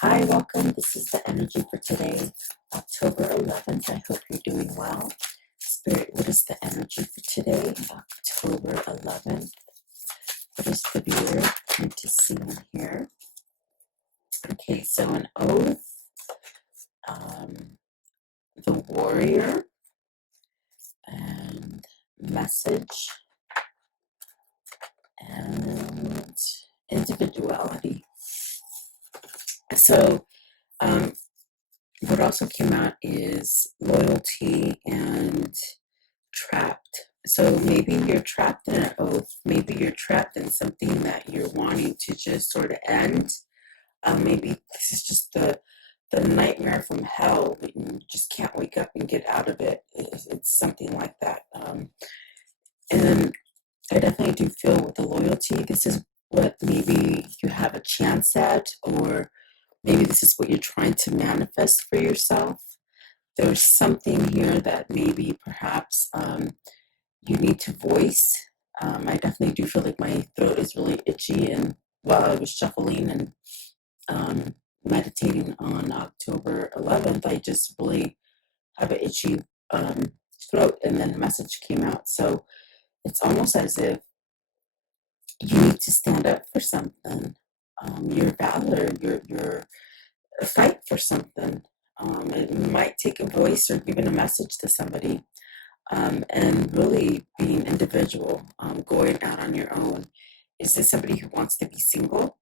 Hi, welcome. This is the energy for today, October 11th. I hope you're doing well. Spirit, what is the energy for today, October 11th? What is the viewer need to see and hear? Okay, so an oath, the warrior, and message, and individuality. So, what also came out is loyalty and trapped. So maybe you're trapped in an oath. Maybe you're trapped in something that you're wanting to just sort of end. Maybe this is just the nightmare from hell. You just can't wake up and get out of it. It's something like that. And then I definitely do feel with the loyalty, this is what maybe you have a chance at, or maybe this is what you're trying to manifest for yourself. There's something here that maybe perhaps you need to voice. I definitely do feel like my throat is really itchy, and while I was shuffling and meditating on October 11th, I just really have an itchy throat, and then a message came out. So it's almost as if you need to stand up for something. Your valor, your fight for something. It might take a voice or even a message to somebody. And really being individual, going out on your own. Is this somebody who wants to be single?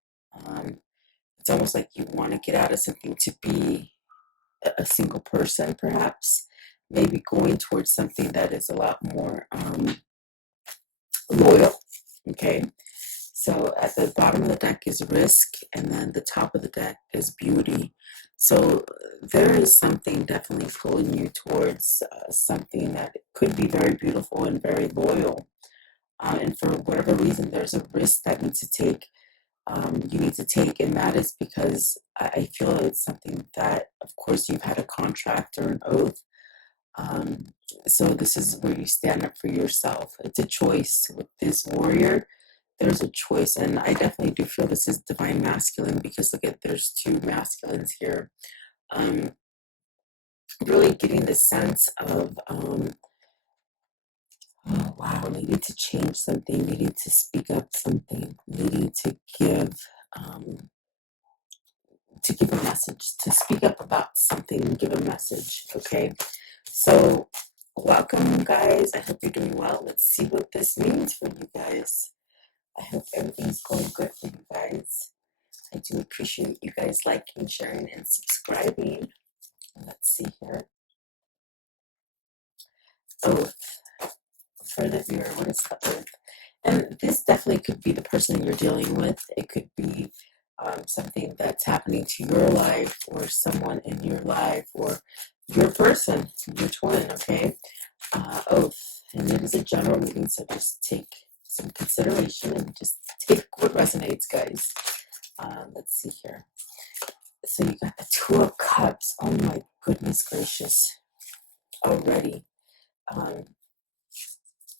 It's almost like you want to get out of something to be a single person, perhaps. Maybe going towards something that is a lot more loyal. Okay. So at the bottom of the deck is risk, and then the top of the deck is beauty. So there is something definitely pulling you towards something that could be very beautiful and very loyal. And for whatever reason, there's a risk that needs to take. You need to take, and that is because I feel it's something that, of course, you've had a contract or an oath. So this is where you stand up for yourself. It's a choice with this warrior. There's a choice, and I definitely do feel this is divine masculine, because look at, there's two masculines here. Really getting the sense of oh wow, needing to change something, needing to speak up something, needing to give a message, to speak up about something and give a message. Okay, so welcome, guys. I hope you're doing well. Let's see what this means for you guys. I hope everything's going good for you guys. I do appreciate you guys liking, sharing, and subscribing. Let's see here. Oath. For the viewer, what is the oath? And this definitely could be the person you're dealing with. It could be something that's happening to your life, or someone in your life, or your person, your twin, okay? Oath. And it is a general reading, so just take some consideration and just take what resonates, guys. Let's see here. So you got the Two of Cups. Oh my goodness gracious. Already.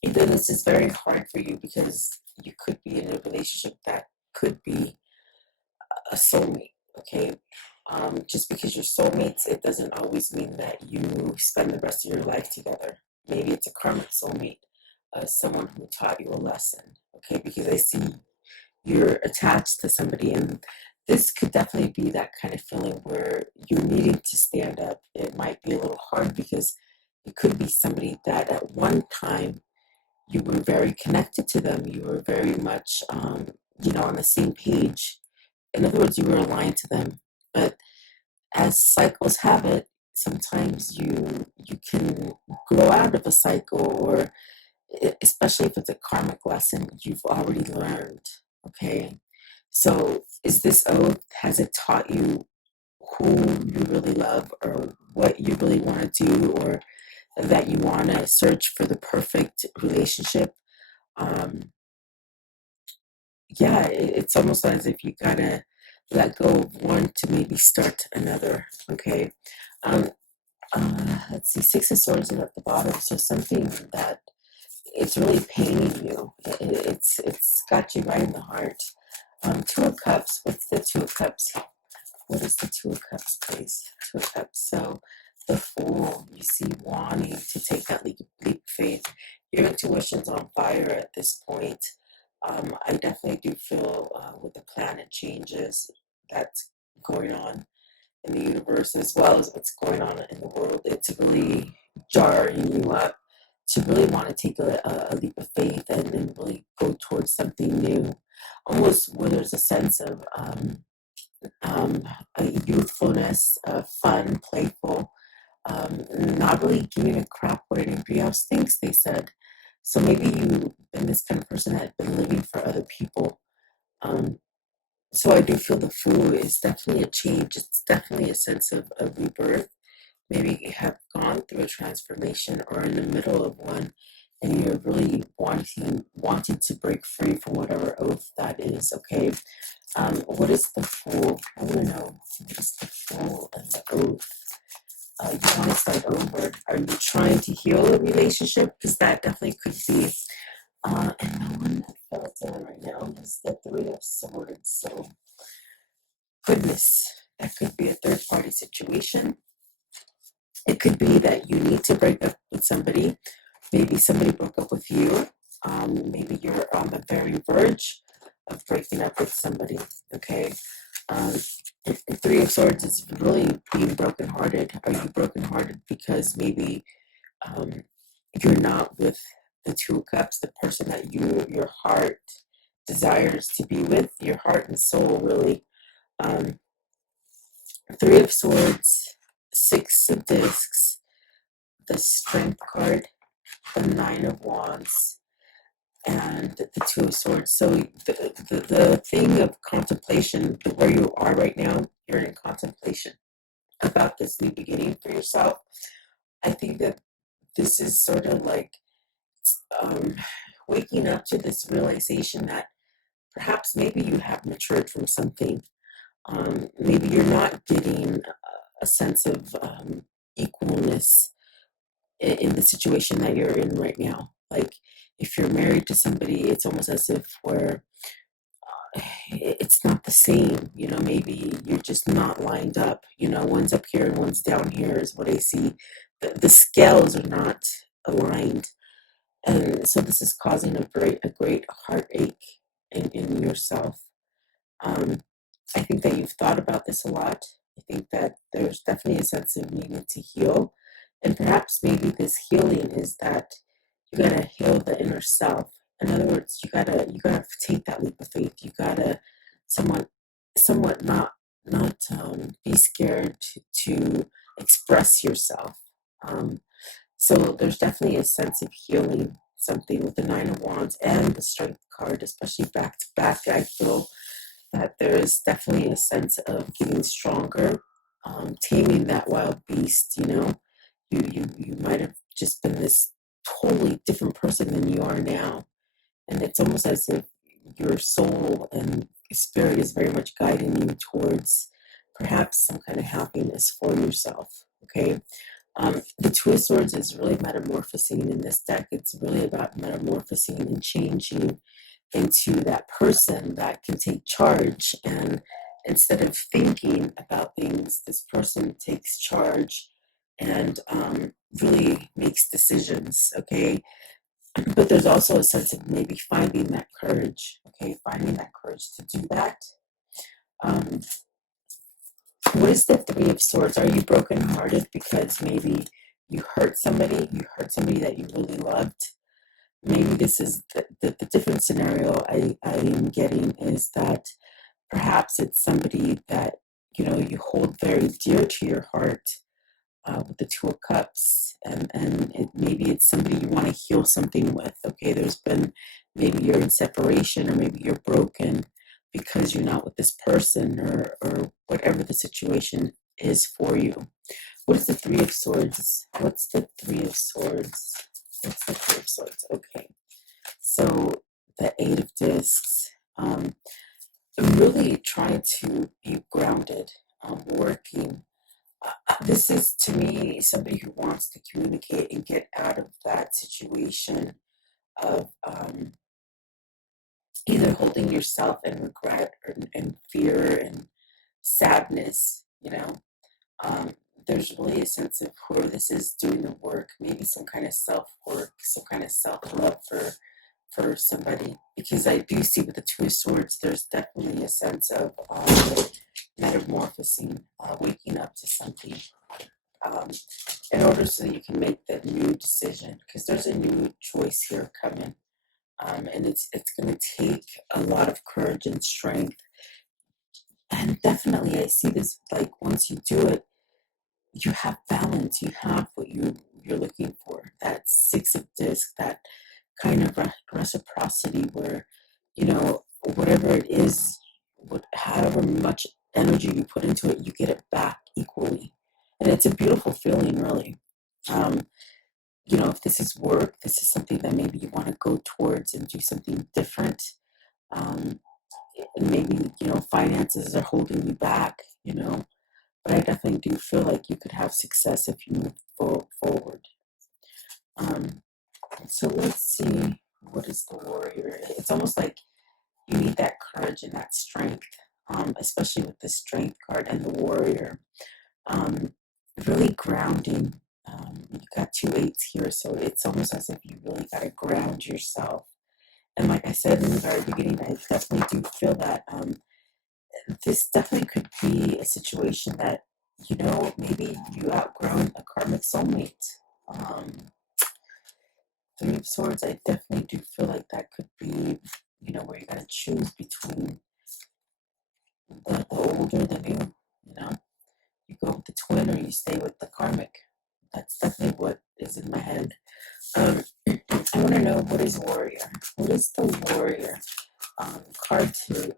Either this is very hard for you because you could be in a relationship that could be a soulmate, okay? Just because you're soulmates, it doesn't always mean that you spend the rest of your life together. Maybe it's a karmic soulmate, someone who taught you a lesson, okay? Because I see you're attached to somebody, and this could definitely be that kind of feeling where you're needing to stand up. It might be a little hard because it could be somebody that at one time you were very connected to them. You were very much, on the same page. In other words, you were aligned to them. But as cycles have it, sometimes you can grow out of a cycle, or especially if it's a karmic lesson you've already learned. Okay, so is this oath? Has it taught you who you really love, or what you really want to do, or that you want to search for the perfect relationship? Um, yeah, it's almost as if you gotta let go of one to maybe start another. Okay. Um, let's see, Six of Swords is at the bottom, so something that it's really paining you. It's got you right in the heart. Two of Cups. What's the Two of Cups? What is the Two of Cups, please? Two of Cups. So the Fool, you see wanting to take that leap of faith. Your intuition's on fire at this point. I definitely do feel with the planet changes that's going on in the universe as well as what's going on in the world, it's really jarring you up to really want to take a leap of faith and really go towards something new, almost where there's a sense of um, a youthfulness, fun, playful, not really giving a crap what anybody else thinks, they said. So maybe you've been this kind of person that had been living for other people. Um, so I do feel the Fool is definitely a change. It's definitely a sense of rebirth. Maybe you have gone through a transformation or in the middle of one, and you're really wanting to break free from whatever oath that is. Okay, what is the Fool? I want to know what is the Fool and the oath. You want to start over. Are you trying to heal a relationship? Because that definitely could be. And the one that fell down right now is the Three of Swords. So, goodness, that could be a third party situation. It could be that you need to break up with somebody. Maybe somebody broke up with you. Maybe you're on the very verge of breaking up with somebody. Okay. Um, Three of Swords is really being brokenhearted. Are you brokenhearted because maybe um, you're not with the Two of Cups, the person that your heart desires to be with, your heart and soul, really? Um, Three of Swords, Six of Discs, the Strength card, the Nine of Wands, and the Two of Swords. So the thing of contemplation, where you are right now, you're in contemplation about this new beginning for yourself. I think that this is sort of like um, waking up to this realization that perhaps maybe you have matured from something. Maybe you're not getting a sense of equalness in the situation that you're in right now. Like if you're married to somebody, it's almost as if where it's not the same. Maybe you're just not lined up. One's up here and one's down here is what I see. The scales are not aligned, and so this is causing a great heartache in yourself. Um, I think that you've thought about this a lot. I think that there's definitely a sense of needing to heal. And perhaps maybe this healing is that you gotta heal the inner self. In other words, you gotta take that leap of faith. You gotta somewhat somewhat not be scared to express yourself. Um, so there's definitely a sense of healing, something with the Nine of Wands and the Strength card, especially back to back. I feel that there is definitely a sense of getting stronger, taming that wild beast. You might have just been this totally different person than you are now, and it's almost as if your soul and spirit is very much guiding you towards perhaps some kind of happiness for yourself. Okay. The Two of Swords is really metamorphosing in this deck. It's really about metamorphosing and changing into that person that can take charge. And instead of thinking about things, this person takes charge and really makes decisions. Okay. But there's also a sense of maybe finding that courage. Okay. Finding that courage to do that. Um, what is the Three of Swords? Are you brokenhearted because maybe you hurt somebody that you really loved? Maybe this is the different scenario I am getting is that perhaps it's somebody that you hold very dear to your heart, with the Two of Cups, and maybe it's somebody you want to heal something with. Okay, there's been maybe you're in separation or maybe you're broken because you're not with this person or whatever the situation is for you. What is the Three of Swords? What's the Three of Swords? What's the Three of Swords? Okay. So the Eight of Discs, really trying to be grounded, working. This is to me somebody who wants to communicate and get out of that situation of either holding yourself in regret and fear and sadness, there's really a sense of whoever this is doing the work, maybe some kind of self work, some kind of self love for somebody. Because I do see with the Two of Swords, there's definitely a sense of metamorphosing, waking up to something. Um, in order so that you can make that new decision, because there's a new choice here coming, and it's going to take a lot of courage and strength. And definitely, I see this like once you do it, you have balance. You have what you're looking for. That Six of Disc, that kind of reciprocity, where whatever it is, however much energy you put into it, you get it back equally, and it's a beautiful feeling, really. Um, if this is work, this is something that maybe you want to go towards and do something different. Um, and maybe finances are holding you back. But I definitely do feel like you could have success if you move forward. Um, so let's see, what is the Warrior? It's almost like you need that courage and that strength, especially with the Strength card and the Warrior. Um, Really grounding. You got two eights here, so it's almost as if you really got to ground yourself. And like I said in the very beginning, I definitely do feel that this definitely could be a situation that, maybe you outgrown a karmic soulmate. Um, Three of Swords, I definitely do feel like that could be, where you got to choose between the old or the new, you know? You go with the twin or you stay with the karmic. That's definitely what is in my head. Um, I want to know, what is Warrior? What is the Warrior? Card two,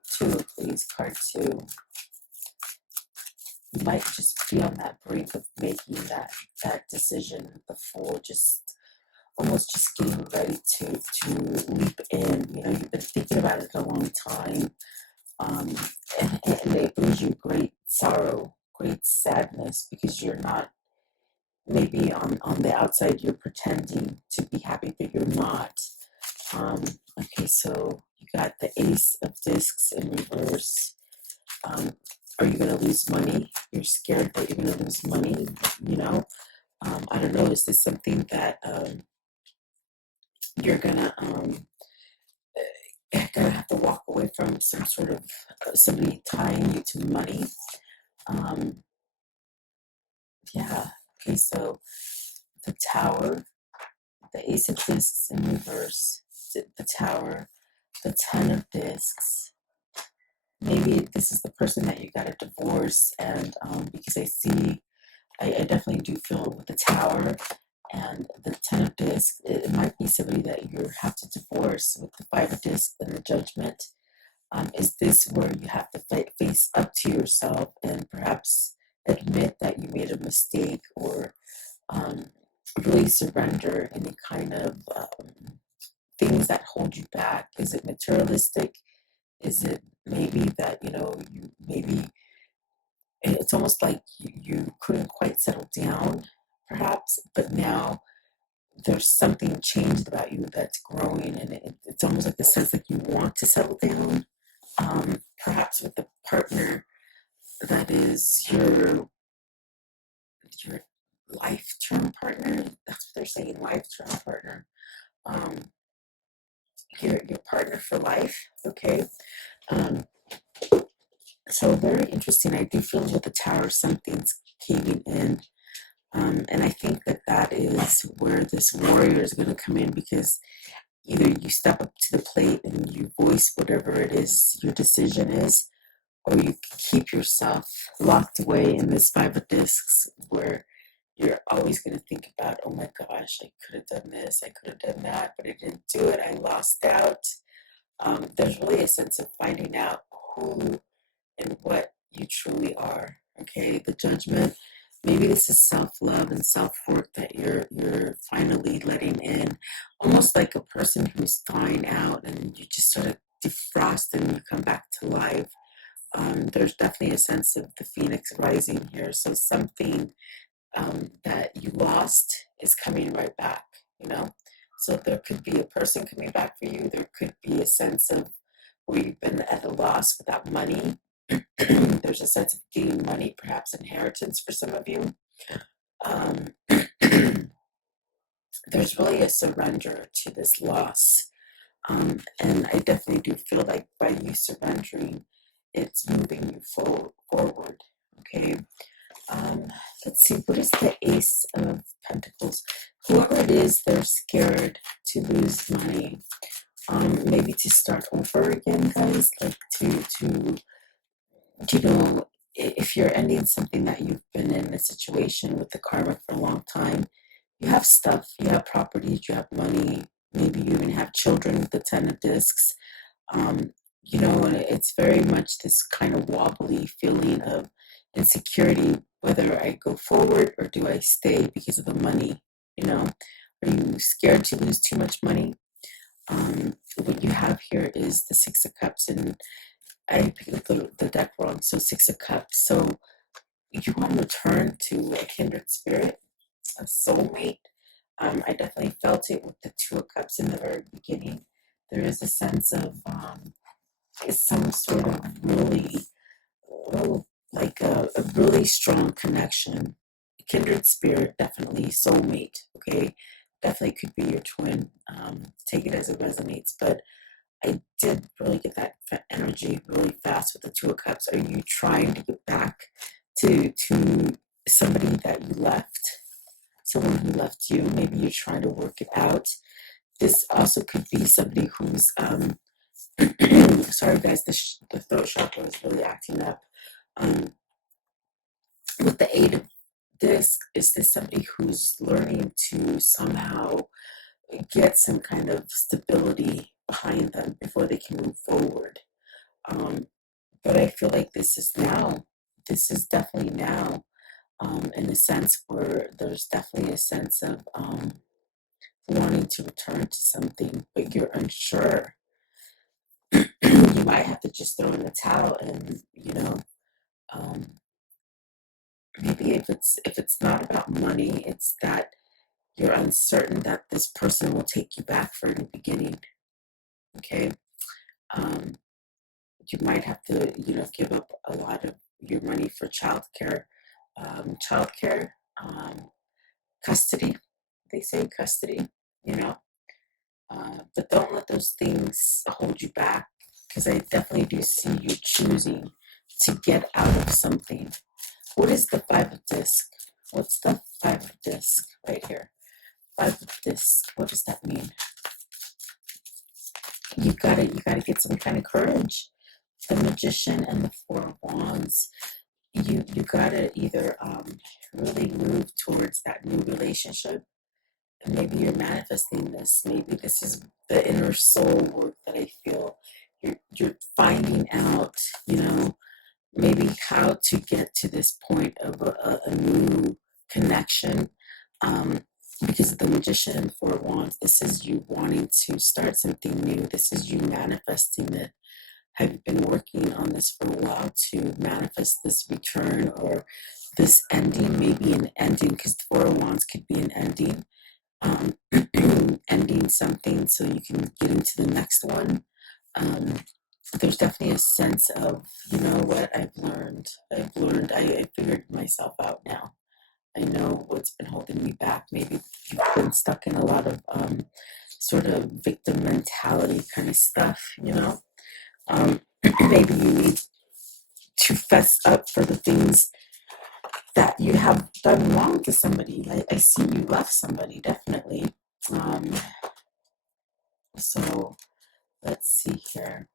please. Card two. You might just be on that brink of making that decision. The Fool, just almost just getting ready to leap in. You've been thinking about it a long time, um, and it brings you great sorrow, great sadness, because you're not, maybe on the outside you're pretending to be happy, but you're not. Um, okay, so you got the Ace of Discs in reverse. Um, are you going to lose money? You're scared that you're going to lose money, you know? I don't know, is this something that you're gonna have to walk away from, some sort of somebody tying you to money? Um, yeah. Okay, so the Tower, the Ace of Discs in reverse, the Tower, the Ten of Discs. Maybe this is the person that you got to divorce, and because I definitely do feel with the Tower and the Ten of Discs, it might be somebody that you have to divorce. With the Five of Discs and the Judgment, is this where you have to face up to yourself and perhaps admit that you made a mistake, or um, really surrender any kind of things that hold you back? Is it materialistic? Is it maybe that, you maybe it's almost like you couldn't quite settle down, perhaps, but now there's something changed about you that's growing, and it's almost like the sense that you want to settle down, perhaps with the partner that is your life term partner. That's what they're saying, life term partner. Um, your partner for life. Okay. Um, so very interesting. I do feel with the Tower, something's caving in. And I think that is where this Warrior is going to come in, because either you step up to the plate and you voice whatever it is your decision is, or you keep yourself locked away in this Five of Discs, where you're always going to think about, oh my gosh, I could have done this, I could have done that, but I didn't do it, I lost out. There's really a sense of finding out who and what you truly are. Okay, the Judgment. Maybe this is self-love and self-work that you're finally letting in, almost like a person who's dying out, and you just sort of defrost and you come back to life. There's definitely a sense of the phoenix rising here. So something that you lost is coming right back, you know? So there could be a person coming back for you. There could be a sense of where you've been at a loss without money. There's a sense of gaining money, perhaps inheritance for some of you. Um, there's really a surrender to this loss. And I definitely do feel like by you surrendering, it's moving you forward. Okay. Um, let's see, what is the Ace of Pentacles? Whoever it is, they're scared to lose money. Maybe to start over again, guys. Like to if you're ending something that you've been in a situation with the karma for a long time, you have stuff, you have properties, you have money, maybe you even have children with the Ten of Discs. Um, it's very much this kind of wobbly feeling of insecurity, whether I go forward or do I stay because of the money, you know? Are you scared to lose too much money? What you have here is the Six of Cups, and I picked up the deck wrong, so Six of Cups. So you want to return to a kindred spirit, a soulmate. I definitely felt it with the Two of Cups in the very beginning. There is a sense of some sort of really, like a really strong connection. Kindred spirit, definitely soulmate. Okay, definitely could be your twin. Take it as it resonates, but I did really get that energy really fast with the Two of Cups. Are you trying to get back to somebody that you left? Someone who left you? Maybe you're trying to work it out. This also could be somebody who's sorry guys, the throat chakra is really acting up. Um, with the Eight of Disc, is this somebody who's learning to somehow get some kind of stability behind them before they can move forward? But I feel like this is now. This is definitely now, in a sense where there's definitely a sense of wanting to return to something, but you're unsure. You might have to just throw in the towel, and um, maybe if it's not about money, it's that you're uncertain that this person will take you back for the beginning. Okay. Um, you might have to, give up a lot of your money for childcare, childcare, custody. They say custody, you know. But don't let those things hold you back, because I definitely do see you choosing to get out of something. What is the Five of Disc? What's the Five of Disc right here? Five of Disc. What does that mean? You gotta get some kind of courage. The Magician and the Four of Wands. You gotta either really move towards that new relationship, and maybe you're manifesting this. Maybe this is the inner soul work that I feel. You're finding out, maybe how to get to this point of a new connection. Um, because of the Magician and Four of Wands, this is you wanting to start something new. This is you manifesting it. Have you been working on this for a while to manifest this return or this ending? Maybe an ending, because the Four of Wands could be an ending. Um, ending something so you can get into the next one. Um, there's definitely a sense of, you know what, I figured myself out now. I know what's been holding me back. Maybe you've been stuck in a lot of sort of victim mentality kind of stuff, maybe you need to fess up for the things that you have done wrong to somebody. I see you left somebody, definitely. Um, so let's see here.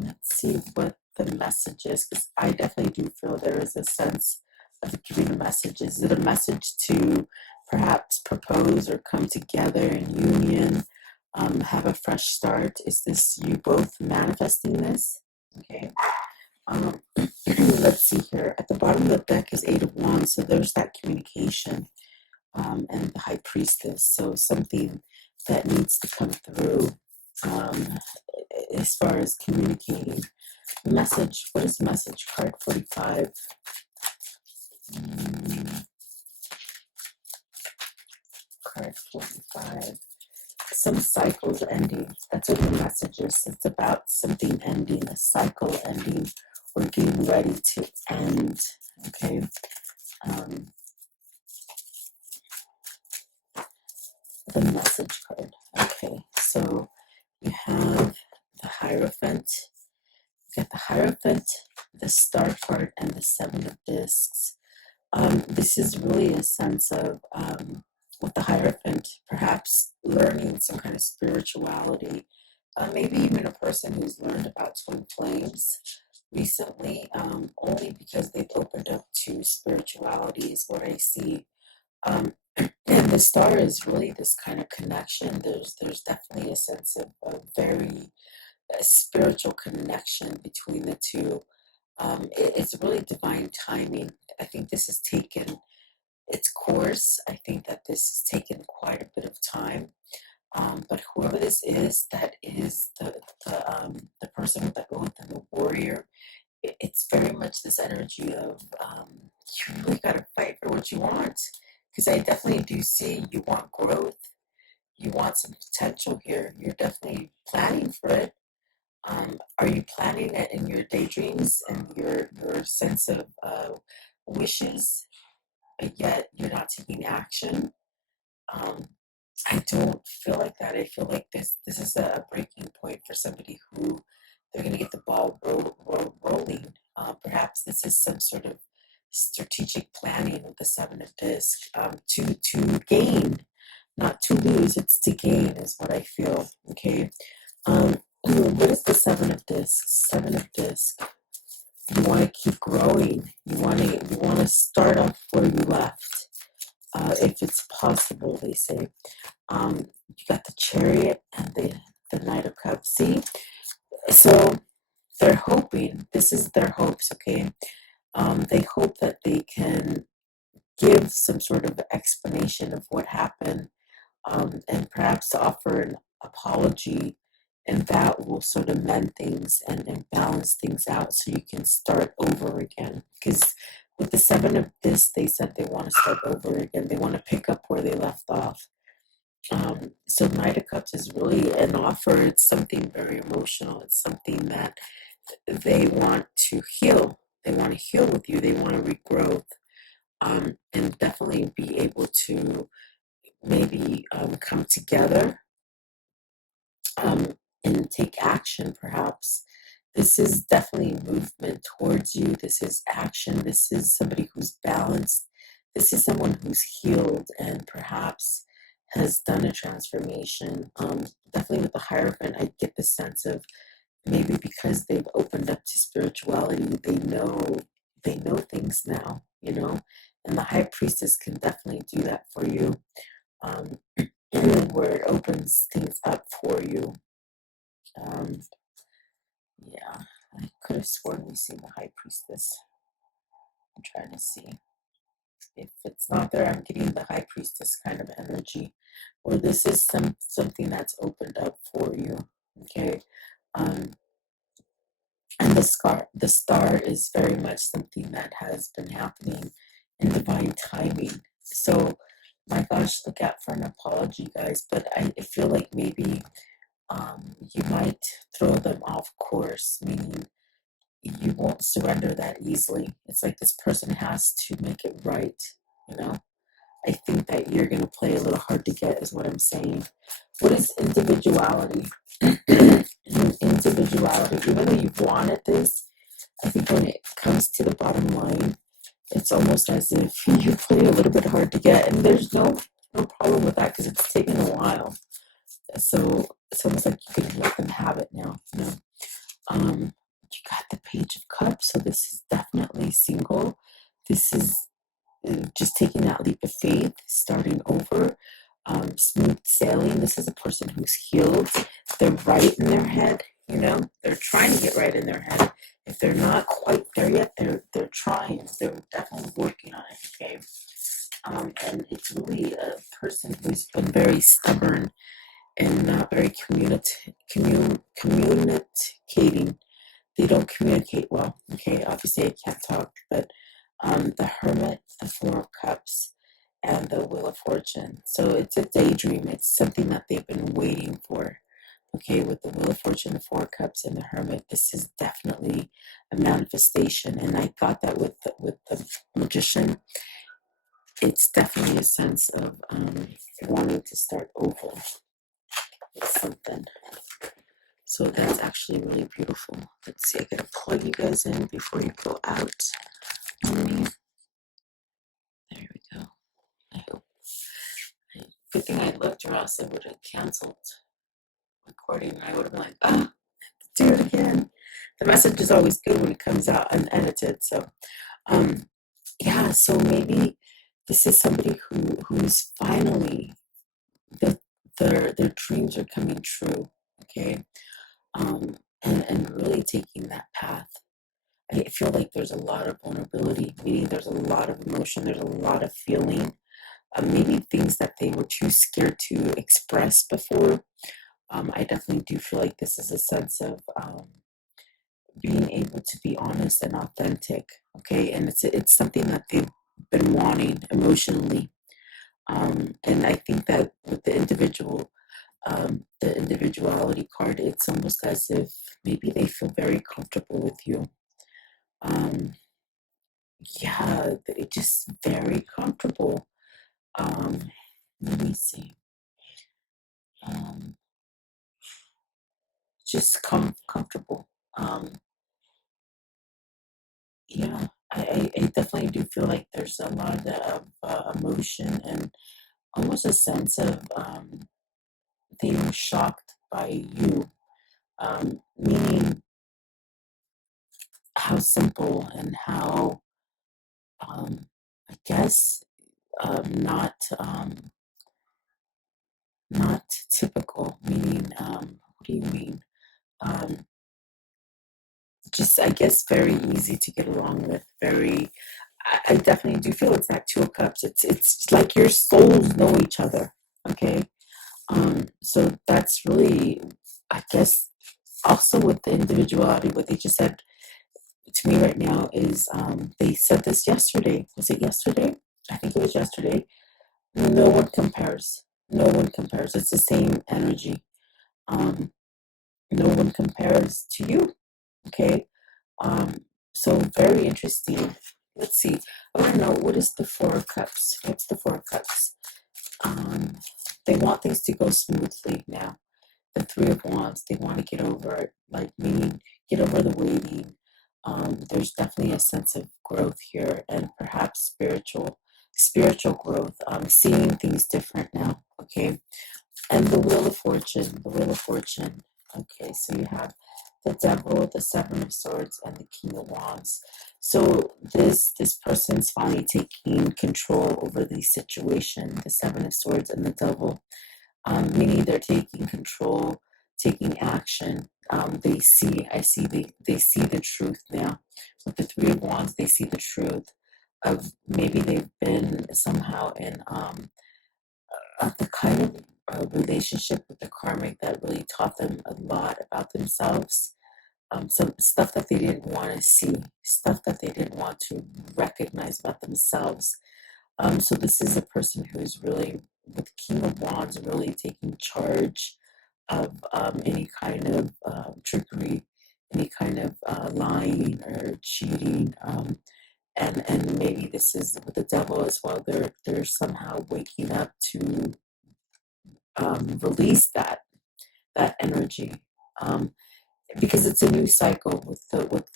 Let's see what the message is, because I definitely do feel there is a sense of giving a message. Is it a message to perhaps propose or come together in union, have a fresh start? Is this you both manifesting this? Okay. Let's see here. At the bottom of the deck is Eight of Wands, so there's that communication, and the High Priestess. So something that needs to come through, um, as far as communicating. Message. What is message? Card 45. Card 45. Some cycles ending. That's what the message is. It's about something ending, a cycle ending, we're getting ready to end. Okay. Um, the message card. Okay, so you have the Hierophant, you got the Hierophant, the Star card, and the Seven of Discs. This is really a sense of, with the Hierophant, perhaps learning some kind of spirituality. Maybe even a person who's learned about twin flames recently, only because they've opened up to spirituality, is what I see. And the star is really this kind of connection. There's definitely a sense of a very spiritual connection between the two. It's really divine timing. I think this has taken its course. I think that this has taken quite a bit of time. But whoever this is, that is the person with the oath and the warrior. It's very much this energy of, you really got to fight for what you want. Because I definitely do see you want growth, you want some potential here. You're definitely planning for it. Are you planning it in your daydreams and your sense of wishes, but yet you're not taking action? Um, I don't feel like that. I feel like this is a breaking point for somebody who they're going to get the ball rolling. Perhaps this is some sort of strategic planning with the Seven of Discs, to gain, not to lose. It's to gain, is what I feel. Okay. What is the Seven of Discs? Seven of Discs. You want to keep growing. You want to start off where you left, if it's possible. They say. You got the Chariot and the Knight of Cups. See, so they're hoping. This is their hopes. Okay. They hope that they can give some sort of explanation of what happened, and perhaps offer an apology, and that will sort of mend things and balance things out so you can start over again. Because with the Seven of this, they said they want to start over again. They want to pick up where they left off. So Knight of Cups is really an offer. It's something very emotional. It's something that they want to heal. They want to heal with you. They want to regrowth, and definitely be able to maybe come together, um, and take action, perhaps. This is definitely movement towards you. This is action. This is somebody who's balanced. This is someone who's healed and perhaps has done a transformation. Definitely with the Hierophant, I get the sense of maybe because they've opened up to spirituality, they know things now, and the High Priestess can definitely do that for you, um, where it opens things up for you. Um, yeah, I could have sworn we seen the High Priestess. I'm trying to see. If it's not there, I'm getting the High Priestess kind of energy, or this is something that's opened up for you. Okay, um, and the star is very much something that has been happening in divine timing. So, my gosh, look out for an apology, guys. But I feel like maybe, you might throw them off course, meaning you won't surrender that easily. It's like this person has to make it right, you know? I think that you're going to play a little hard to get, is what I'm saying. What is individuality? Individuality, even though you've wanted this, I think when it comes to the bottom line, it's almost as if you play a little bit hard to get, and there's no problem with that because it's taken a while. So it's almost like you can let them have it now. You got the Page of Cups, so this is definitely single. This is just taking that leap of faith, starting over, smooth sailing. This is a person who's healed. They're right in their head. They're trying to get right in their head. If they're not quite there yet, they're trying. They're definitely working on it. Okay, and it's really a person who's been very stubborn and not very communicating. They don't communicate well. Okay, obviously I can't talk, but the Hermit, the Four of Cups, and the Wheel of Fortune. So it's a daydream. It's something that they've been waiting for. Okay, with the Wheel of Fortune, the Four of Cups, and the Hermit, this is definitely a manifestation. And I got that with the Magician. It's definitely a sense of wanting to start over with something. So that's actually really beautiful. Let's see, I gotta plug you guys in before you go out. There we go. I hope. Good thing I looked, or else I would have canceled recording. I would have been like, do it again. The message is always good when it comes out unedited. So, yeah. So maybe this is somebody who's finally their dreams are coming true. Okay, and really taking that path. I feel like there's a lot of vulnerability, meaning there's a lot of emotion, there's a lot of feeling, maybe things that they were too scared to express before. I definitely do feel like this is a sense of being able to be honest and authentic, okay? And it's something that they've been wanting emotionally. And I think that with the individuality card, it's almost as if maybe they feel very comfortable with you. Um, yeah, they just very comfortable. Um, Let me see. Um, just comfortable. Yeah, I definitely do feel like there's a lot of emotion and almost a sense of they were shocked by you, meaning how simple and how, um, I guess, not typical. Meaning, what do you mean? Um, just I guess very easy to get along with. Very, I definitely do feel it's that Two of Cups. It's like your souls know each other. Okay, so that's really, I guess, also with the individuality. What they just said to me right now is they said this yesterday. Was it yesterday? I think it was yesterday. No one compares. No one compares. It's the same energy. Um, no one compares to you. Okay. Um, so very interesting. Let's see. I want to know, what is the Four of Cups? What's the Four of Cups? Um, they want things to go smoothly now. The Three of Wands, they want to get over it, like meaning get over the waiting. There's definitely a sense of growth here, and perhaps spiritual growth. Seeing things different now. Okay, and the Wheel of Fortune, the Wheel of Fortune. Okay, so you have the Devil, the Seven of Swords, and the King of Wands. So this person's finally taking control over the situation. The Seven of Swords and the Devil, meaning they're taking control, taking action. They see the truth now. With the Three of Wands, they see the truth of maybe they've been somehow in the kind of relationship with the karmic that really taught them a lot about themselves. Some stuff that they didn't want to see, stuff that they didn't want to recognize about themselves. So this is a person who is really, with King of Wands, really taking charge of any kind of trickery, any kind of lying or cheating. And maybe this is with the devil as well. They're somehow waking up to release that energy, um, because it's a new cycle with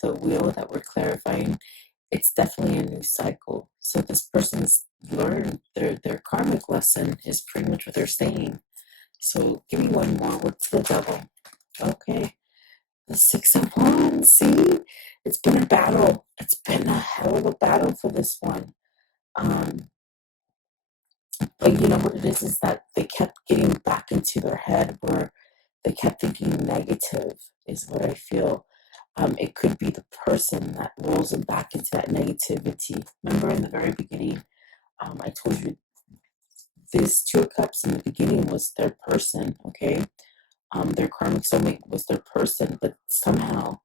the wheel that we're clarifying. It's definitely a new cycle. So this person's learned their karmic lesson is pretty much what they're saying. So give me one more. What's the devil? Okay, the Six of Wands. See, it's been a battle. It's been a hell of a battle for this one. Um, but you know what it is that they kept getting back into their head where they kept thinking negative, is what I feel. It could be the person that rolls them back into that negativity. Remember in the very beginning, I told you this Two of Cups in the beginning was their person, okay? Their karmic soulmate was their person, but somehow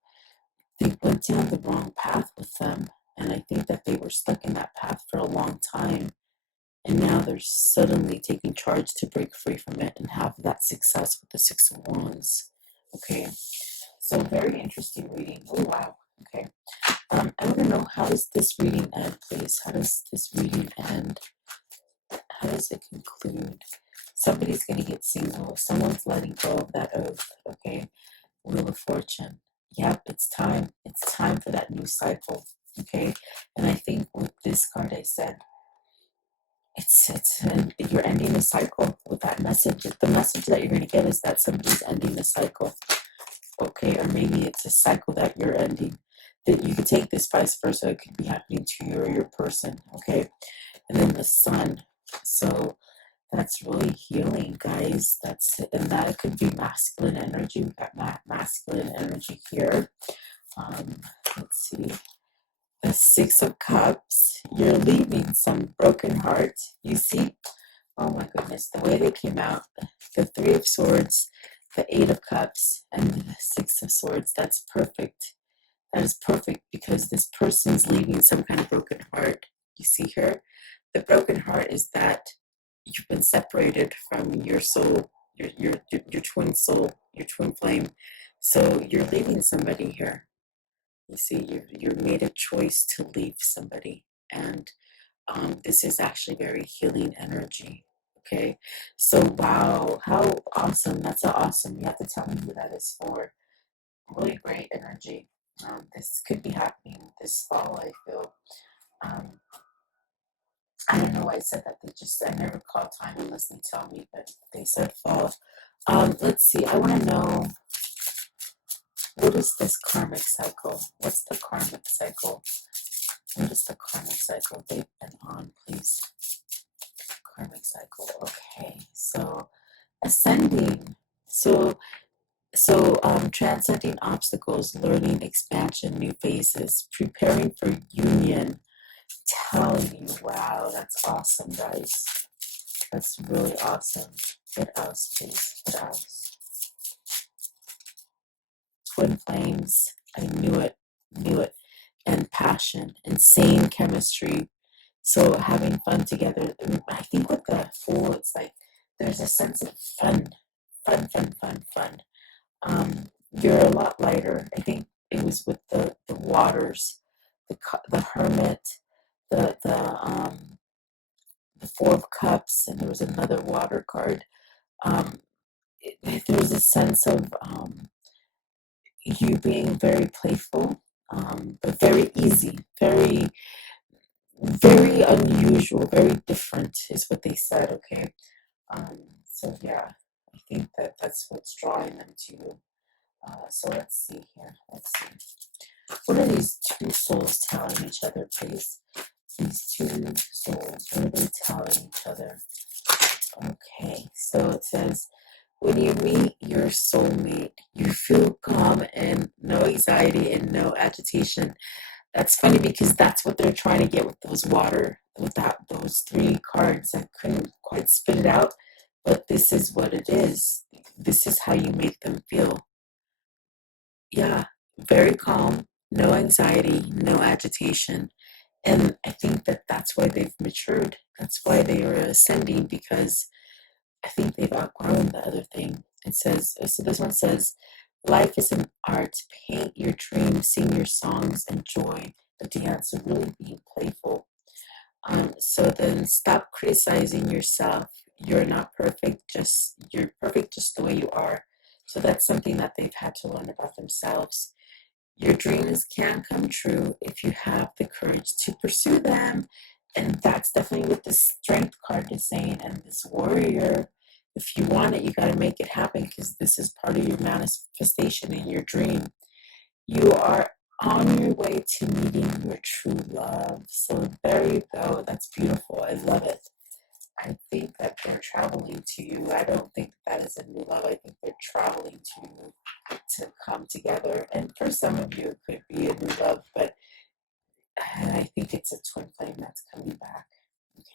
they went down the wrong path with them. And I think that they were stuck in that path for a long time. and now they're suddenly taking charge to break free from it and have that success with the Six of Wands. Okay, so very interesting reading. Oh wow. Okay, I want to know, how does this reading end, please? How does this reading end? How does it conclude? Somebody's going to get single. Someone's letting go of that oath. Okay, Wheel of Fortune. Yep, it's time. It's time for that new cycle. Okay, and I think with this card, I said you're ending a cycle with that message. The message that you're going to get is that somebody's ending a cycle. Okay, or maybe it's a cycle that you're ending. That you could take this vice versa. It could be happening to you or your person. Okay, and then the Sun. So that's really healing, guys. And that could be masculine energy. We've got masculine energy here. Let's see. The Six of Cups. You're leaving some broken heart. You see? Oh my goodness, the way they came out. The Three of Swords, the Eight of Cups, and the Six of Swords. That's perfect. That is perfect because this person's leaving some kind of broken heart. You see here? The broken heart is that you've been separated from your soul, your twin soul, your twin flame. So you're leaving somebody here. You see, you're made a choice to leave somebody, and this is actually very healing energy. Okay, so wow, how awesome! That's awesome. You have to tell me who that is for. Really great energy. This could be happening this fall, I feel. Um, I don't know why I said that. I never call time unless they tell me, but they said fall. Let's see. I want to know, what is this karmic cycle? What's the karmic cycle? What is the karmic cycle they've been on, please? Karmic cycle. Okay. So ascending. So transcending obstacles, learning, expansion, new phases, preparing for union. Telling you, wow, that's awesome, guys. That's really awesome. What else, please? What else? Twin flames. I knew it. Knew it. And passion. Insane chemistry. So having fun together. I think with the Fool, it's like there's a sense of fun. Fun, fun, fun, fun. You're a lot lighter. I think it was with the waters, the Hermit, the Four of Cups, and there was another water card. There was a sense of you being very playful, but very easy, very, very unusual, very different, is what they said. Okay, so yeah, I think that's what's drawing them to you. So let's see here. Let's see. What are these two souls telling each other, please? These two souls, what are they telling each other? Okay, so it says, when you meet your soulmate, you feel calm and no anxiety and no agitation. That's funny because that's what they're trying to get with those three cards. I couldn't quite spit it out, but this is what it is. This is how you make them feel. Yeah, very calm, no anxiety, no agitation. And I think that's why they've matured. That's why they are ascending, because I think they've outgrown the other thing. It says, so this one says, life is an art. Paint your dreams, sing your songs, enjoy the dance. So really being playful. So then stop criticizing yourself. You're not perfect. You're perfect just the way you are. So that's something that they've had to learn about themselves. Your dreams can come true if you have the courage to pursue them. And that's definitely what the Strength card is saying. And this Warrior, if you want it, you got to make it happen, because this is part of your manifestation in your dream. You are on your way to meeting your true love. So there you go. That's beautiful. I love it. I think that they're traveling to you. I don't think that is a new love. I think they're traveling to you to come together. And for some of you, it could be a new love, but I think it's a twin flame that's coming back.